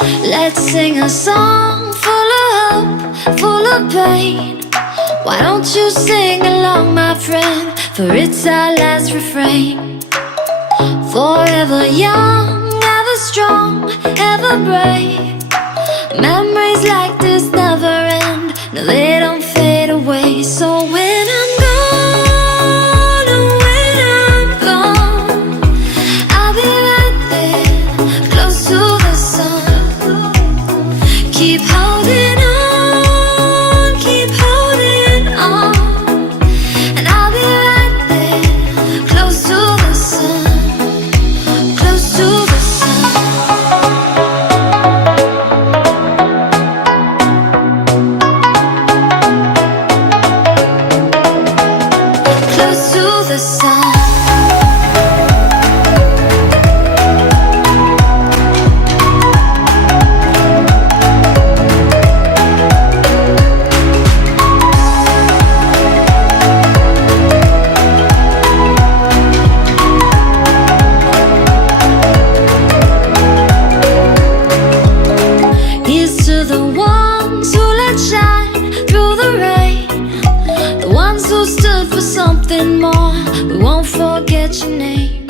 Let's sing a song full of hope, full of pain. Why don't you sing along, my friend? For it's our last refrain. Forever young, ever strong, ever brave. Memories like this never end. No, they don't fade away. So when I'm gone, oh, when I'm gone, I'll be right there, close to the sun. Keep holding on, keep holding on, and I'll be right there, close to the sun, close to the sun. Close to the sun. Here's to the ones who let shine through the rain, the ones who stood for something more. We won't forget your name.